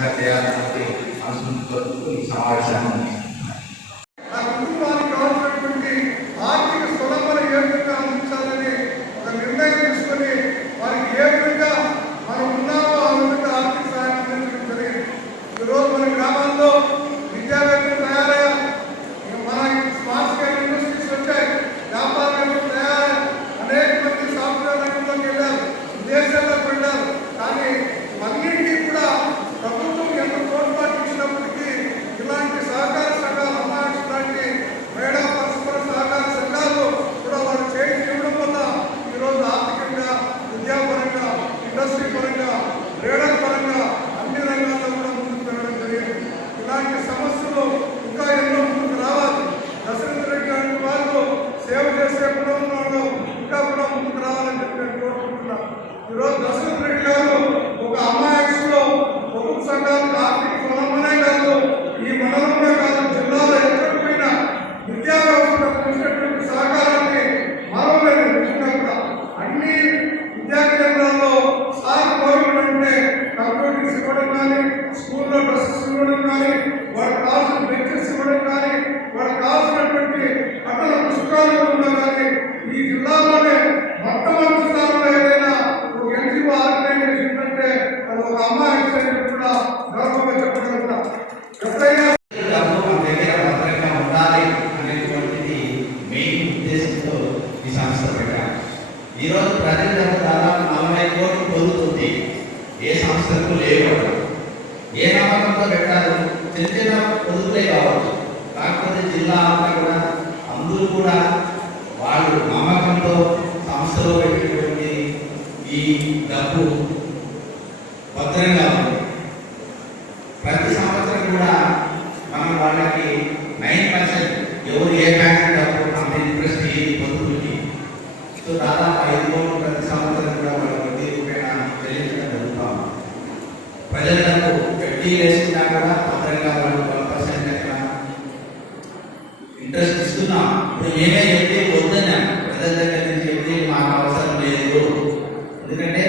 తప్పనిసరిగా చేయాలన్నది అనుసృతితో ఈ సమావేశాన్ని ఆర్థిక సులభన ఏ విధంగా అందించాలని ఒక నిర్ణయం తీసుకొని వారికి ఏ విధంగా మనం ఉన్నామో ఆ విధంగా ఆర్థిక సహాయం అందించడం జరిగింది. ఈరోజు మన గ్రామాల్లో విద్యావేత్తలు తయారయ్యారు, మన స్మార్ట్ స్కేల్ ఇండస్ట్రీస్ వచ్చాయి, వ్యాపారాలు తయారయ్యారు, అనేక మంది సాఫ్ట్వేర్ రంగంలోకి వెళ్ళారు, విదేశాల్లోకి వెళ్ళారు. కానీ అన్నింటికీ కూడా ప్రభుత్వం ఎంత తోడ్పాటు ఇచ్చినప్పటికీ ఇలాంటి సహకార సంఘాలు అమ్మాయి లాంటి మేడా పరస్పర సహకార సంఘాలు కూడా వాళ్ళు చేయడం వల్ల ఈరోజు ఆర్థికంగా, విద్యాపరంగా, ఇండస్ట్రీ పరంగా, రేడర్ పరంగా అన్ని రంగాల్లో కూడా ముందుకు వెళ్ళడం జరిగింది. ఇలాంటి సమస్యలు ఇంకా ఎన్నో ముందుకు రావాలి. దశరథ రెడ్డి లాంటి వాళ్ళు సేవ చేసే కుటుంబంలో ఇంకా కూడా ముందుకు రావాలని చెప్పి నేను కోరుకుంటున్నాను. ఈరోజు దశరథ రెడ్డి గారు ఒక అమ్మాయిలో ప్రభుత్వ సంఘాలకు ఆర్థిక స్వలంబనే కాదు, ఈ మండలంలో కాదు, జిల్లాలో ఎక్కడ పోయినా విద్యా వ్యవస్థకు ఇచ్చినటువంటి సహకారాన్ని మరవలేదు. కూడా అన్ని విద్యా కేంద్రాల్లో సార్ కోరికలు అంటే కంప్యూటర్స్ ఇవ్వడం కానీ, స్కూల్లో డ్రెస్సెస్ ఇవ్వడం కానీ, వాళ్ళకి కావాల్సిన లెక్చర్స్ ఇవ్వడం కానీ, వాళ్ళకి కావాల్సినటువంటి పట్టణ పుస్తకాలు ఇవ్వడం కానీ ఈ జిల్లాలోనే మొట్టమొదటి స్థానంలో ఏదైనా ఒక ఎన్జిఓ ఆర్గనైజేషన్ అంటే అది ఒక అమ్మాయి కూడా గౌరవంగా చెప్పగలుగుతాం. ఎప్పుడైనా ఈరోజు ప్రజలు దాదాపు 40 కోట్లు పొందుతుంది. ఏ సంస్థలకు లేవు, ఏ నమ్మకంతో పెట్టారు, చిన్న చిన్న పొదుపులే కావచ్చు. కాకపోతే జిల్లా అంతా కూడా అందరూ కూడా వాళ్ళు నమ్మకంతో సంస్థలో పెట్టినటువంటి ఈ డబ్బు భద్రంగా ఉంది. ప్రతి సంవత్సరం కూడా మనం వాళ్ళకి 9% ఎవరు ఏ బ్యాంక్ డబ్బు అంత ఇంట్రెస్ట్ పొందుతుంది. సో దాదాపు 5 కోట్లు ప్రతి సంవత్సరం కూడా వాళ్ళ వడ్డీ రూపేణా చెల్లించడం జరుగుతాం. ప్రజలకు వడ్డీ వేసుకున్నా కూడా భద్రంగా వాళ్ళు 12% ఎక్కడ ఇంట్రెస్ట్ ఇస్తున్నాం. ఇప్పుడు మేమే చెప్తే వద్దన్నా ప్రజల దగ్గర నుంచి చెప్తే మాకు అవసరం లేదు. ఎందుకంటే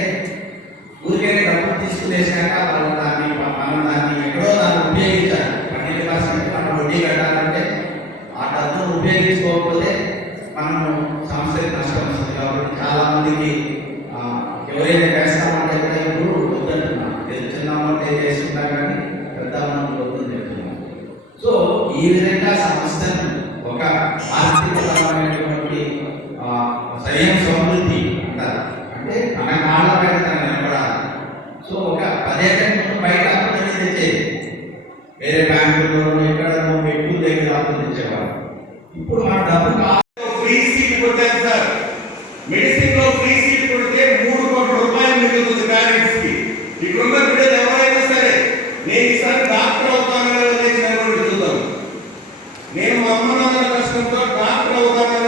ఊరికైనా డబ్బులు తీసుకునేసాక మనం దాన్ని ఎక్కడో దాన్ని ఉపయోగించాలి. 12% మనం వడ్డీ కట్టాలంటే ఆ డబ్బును ఉపయోగించుకోకపోతే మనము సంస్థకి నష్టం వస్తుంది. కాబట్టి చాలా మందికి ఎవరైనా వేస్తామంటే కూడా ఇప్పుడు వద్దంటున్నాం. చిన్న అమౌంట్ ఏం చేసుకుంటాం కానీ పెద్ద అమౌంట్ వద్దని చెప్తున్నాం. సో ఈ విధంగా సంస్థను ఒక ఆర్థికపరమైనటువంటి స్వయం సమృద్ధి అంటారు. అంటే మన కాళ్ళ పైన తను నిలబడాలి. సో ఒక 10 ఏళ్ళ బయట అప్పుడనే తెచ్చేది, వేరే బ్యాంకుల్లో ఎక్కడో ఎక్కువ దగ్గర అప్పు తెచ్చేవారు. ఇప్పుడు మన డబ్బు ఫ్రీ సీట్ కొట్టారు సార్. మెడిసిన్ లో ఫ్రీ సీట్ కొడితే 3 కోట్ల రూపాయలు మిగులుతుంది పేరెంట్స్ కి. ఇక్కడున్న బిడ్డలు ఎవరైనా సరే నేను ఈసారి డాక్టర్ అవుతానని చూద్దాం. నేను మా అమ్మ నాన్న కష్టంతో డాక్టర్ అవుతానని